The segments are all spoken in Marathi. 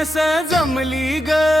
माणसं जमली ग.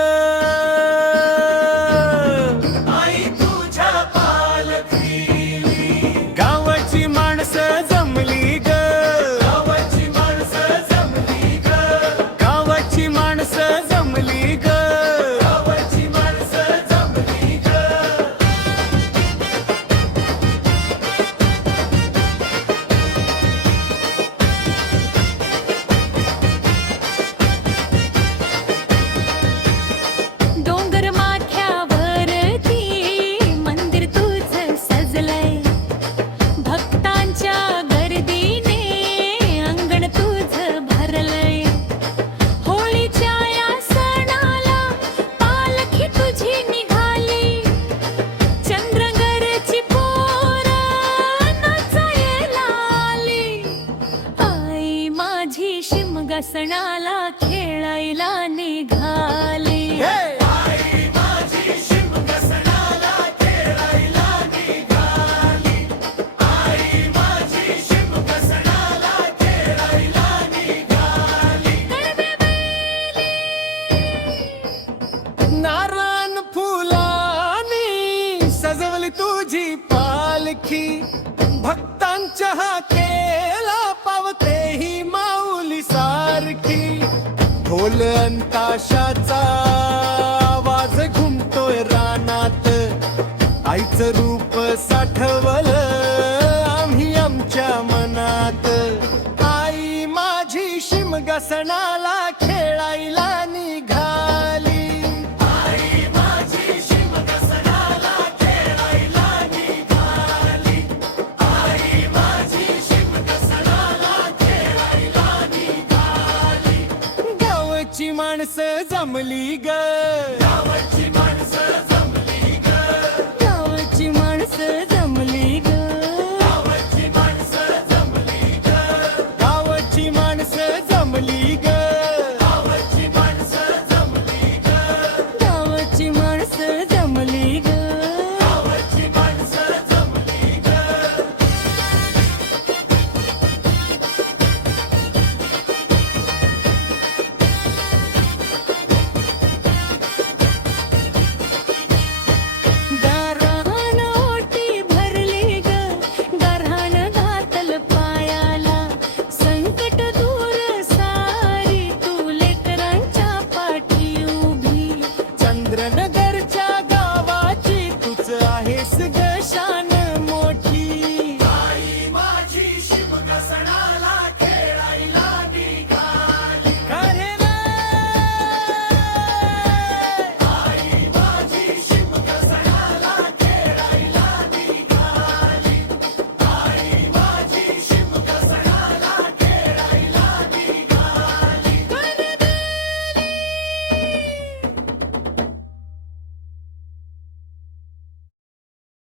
सणाला खेळायला निघाली. नारायण फुलानी सजवली तुझी पालखी. भक्तांच्या हाकेला संताशाचा आवाज घुमतोय रानात. आईचं रूप साठवलं आम्ही आमच्या मनात. आई माझी शिमगा सणाला माणसं जमली ग.